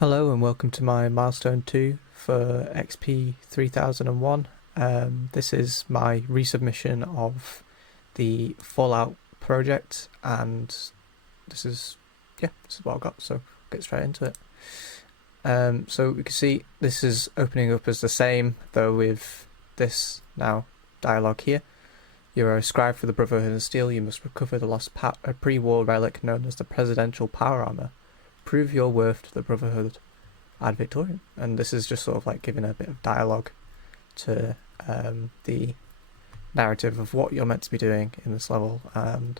Hello and welcome to my milestone 2 for XP 3001. This is my resubmission of the Fallout project, and this is what I've got, so I'll get straight into it. So we can see this is opening up as the same, though with this now dialogue here. You are a scribe for the Brotherhood of Steel. You must recover the lost pre-war relic known as the Presidential Power Armor. Prove your worth to the Brotherhood ad Victorium. And this is just sort of like giving a bit of dialogue to the narrative of what you're meant to be doing in this level, and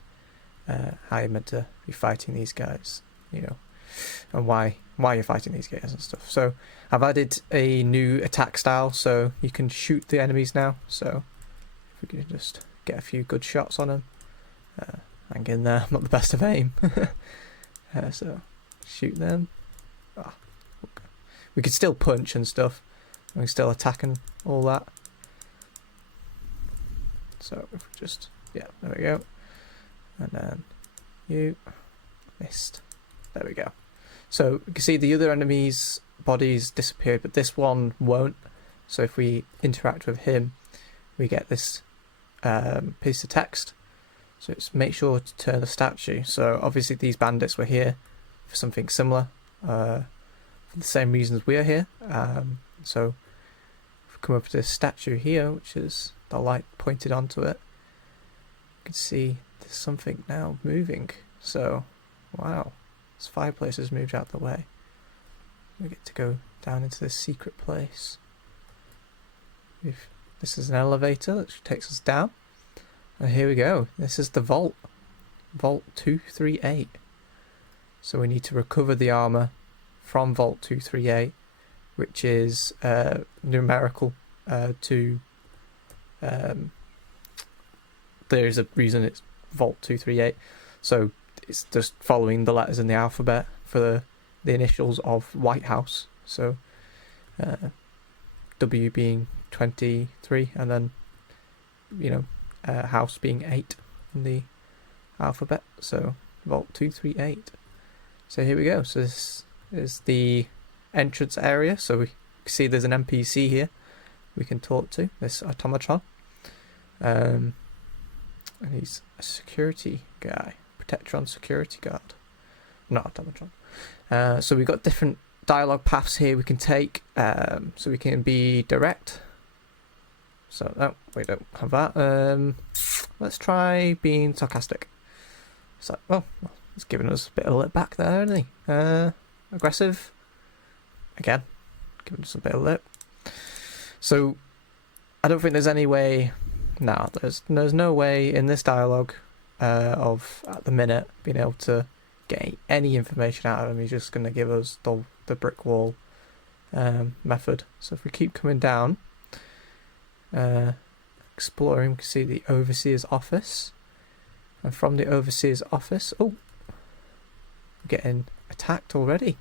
how you're meant to be fighting these guys, and why you're fighting these guys and stuff. So I've added a new attack style, so you can shoot the enemies now. So if we can just get a few good shots on them. Hang in there, I'm not the best of aim. So shoot them. We could still punch and stuff, and we can still attack and all that. So if we just, there we go. And then you missed. There we go. So you can see the other enemy's bodies disappeared, but this one won't. So if we interact with him, we get this piece of text. So it's make sure to turn the statue. So obviously these bandits were here for something similar. For the same reasons we are here. So if we come up to this statue here, which is the light pointed onto it, you can see there's something now moving. So wow, this fireplace has moved out the way. We get to go down into this secret place. This is an elevator that takes us down, and here we go. This is the vault 238. So we need to recover the armor from Vault 238, which is numerical to there's a reason it's Vault 238, so it's just following the letters in the alphabet for the initials of White House. So W being 23, and then house being 8 in the alphabet, so Vault 238. So here we go. So this is the entrance area. So we see there's an NPC here we can talk to, this automaton, and he's a security guy, Protectron security guard, not automaton. So we've got different dialogue paths here we can take. So we can be direct. So no, we don't have that. Let's try being sarcastic. So he's giving us a bit of a lip back there, isn't he? Aggressive. Again, giving us a bit of lip. So I don't think there's any way. No, there's no way in this dialogue of at the minute being able to get any information out of him. He's just going to give us the brick wall method. So if we keep coming down, exploring, we can see the overseer's office, and from the overseer's office, we're getting attacked already.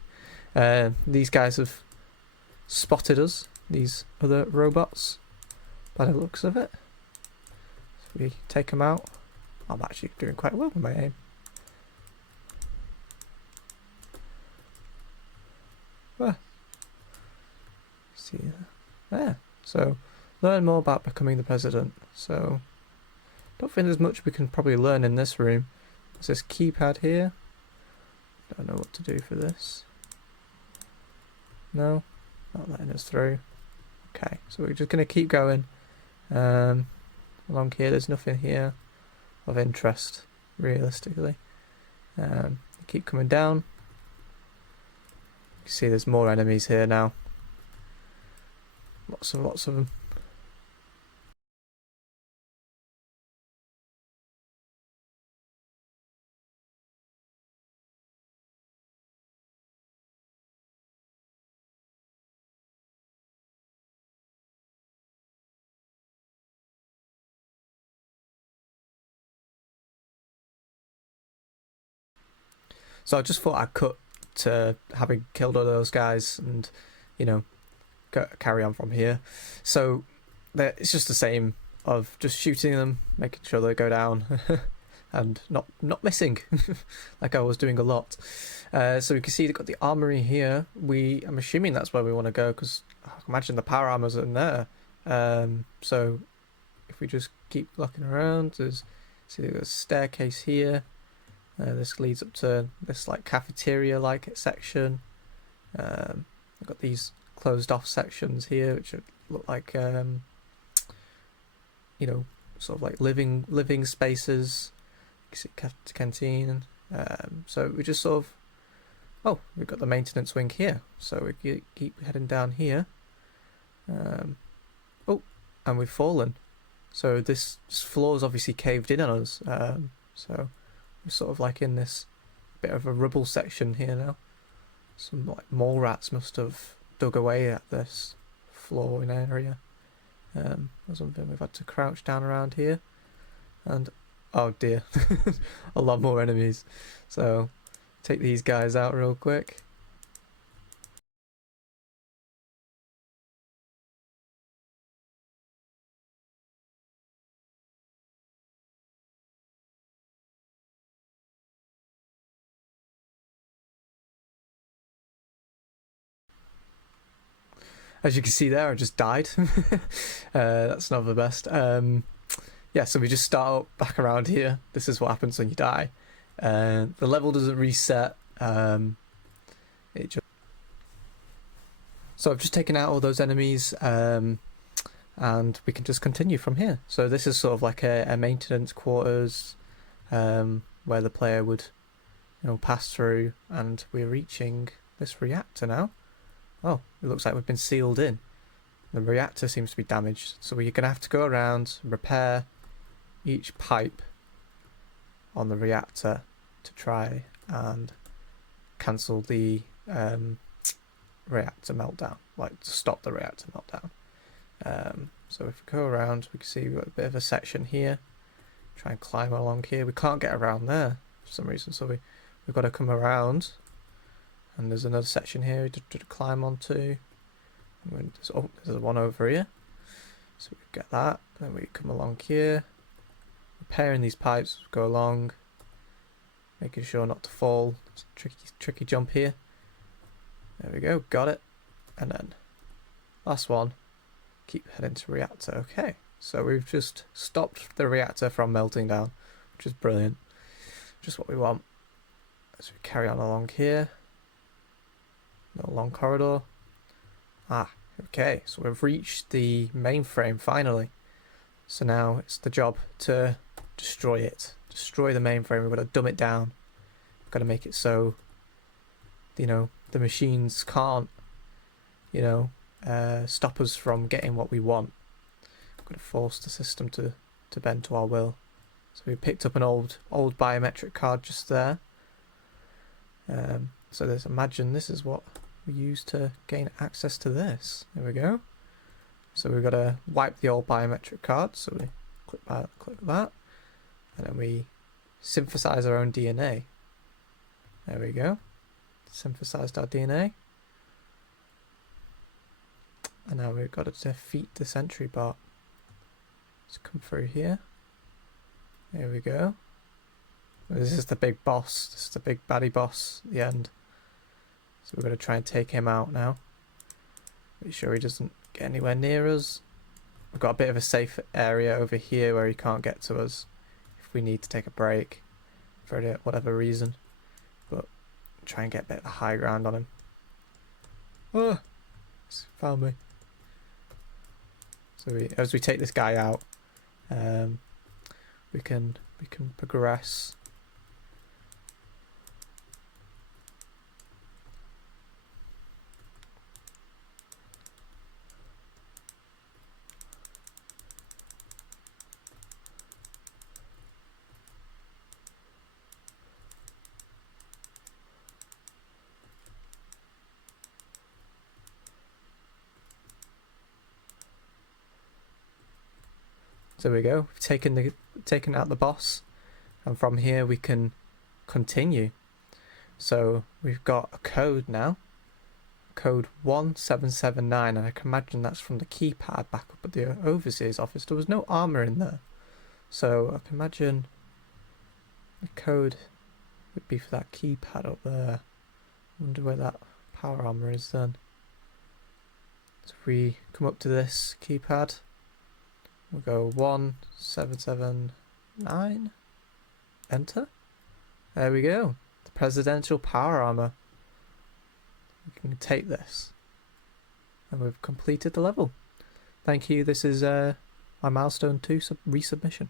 These guys have spotted us, these other robots, by the looks of it. So we take them out. I'm actually doing quite well with my aim. See there. So learn more about becoming the president. So don't think there's much we can probably learn in this room. There's this keypad here. Don't know what to do for this. No, not letting us through. Okay, so we're just going to keep going. Along here, there's nothing here of interest, realistically. Keep coming down. You can see there's more enemies here now. Lots of them. So I just thought I'd cut to having killed all those guys and, carry on from here. So it's just the same of just shooting them, making sure they go down. and not missing like I was doing a lot. So we can see they've got the armory here. I'm assuming that's where we want to go, because I can imagine the power armors are in there. So if we just keep looking around, there's a staircase here. This leads up to this like cafeteria like section. I've got these closed off sections here which look like sort of like living spaces. You can see canteen. So we just sort of we've got the maintenance wing here, so we keep heading down here. And we've fallen, so this floor's obviously caved in on us. So we're sort of like in this bit of a rubble section here now. Some like mole rats must have dug away at this flooring area. Or something. We've had to crouch down around here, and oh dear, a lot more enemies. So take these guys out real quick. As you can see there, I just died. That's not the best. Yeah, so we just start back around here. This is what happens when you die. The level doesn't reset. So I've just taken out all those enemies, and we can just continue from here. So this is sort of like a maintenance quarters, where the player would, pass through, and we're reaching this reactor now. Oh, it looks like we've been sealed in. The reactor seems to be damaged, so we're going to have to go around and repair each pipe on the reactor to try and cancel the reactor meltdown, like to stop the reactor meltdown. So if we go around, we can see we've got a bit of a section here. Try and climb along here. We can't get around there for some reason, so we've got to come around. And there's another section here to climb onto. There's one over here. So we get that. Then we come along here. Repairing these pipes, go along. Making sure not to fall. It's a tricky jump here. There we go, got it. And then last one. Keep heading to reactor. Okay, so we've just stopped the reactor from melting down, which is brilliant. Just what we want. As we carry on along here. A long corridor. Okay, so we've reached the mainframe finally. So now it's the job to destroy it. Destroy the mainframe. We've got to dumb it down. We've got to make it so, the machines can't, stop us from getting what we want. We've got to force the system to bend to our will. So we picked up an old biometric card just there. So imagine this is what we use to gain access to this. There we go. So we've got to wipe the old biometric card. So we click that, and then we synthesize our own DNA. There we go. Synthesized our DNA. And now we've got to defeat the sentry bot. Let's come through here. There we go. This is the big boss. This is the big baddie boss at the end. So we're going to try and take him out now. Make sure he doesn't get anywhere near us. We've got a bit of a safe area over here where he can't get to us if we need to take a break for whatever reason. But try and get a bit of a high ground on him. Oh, he's found me. So as we take this guy out, we can progress. So there we go. We've taken out the boss, and from here we can continue. So we've got a code now, code 1779, and I can imagine that's from the keypad back up at the overseer's office. There was no armor in there, so I can imagine the code would be for that keypad up there. Wonder where that power armor is then. So if we come up to this keypad, we'll go 1779, enter. There we go. The presidential power armor. We can take this. And we've completed the level. Thank you. This is my milestone 2 resubmission.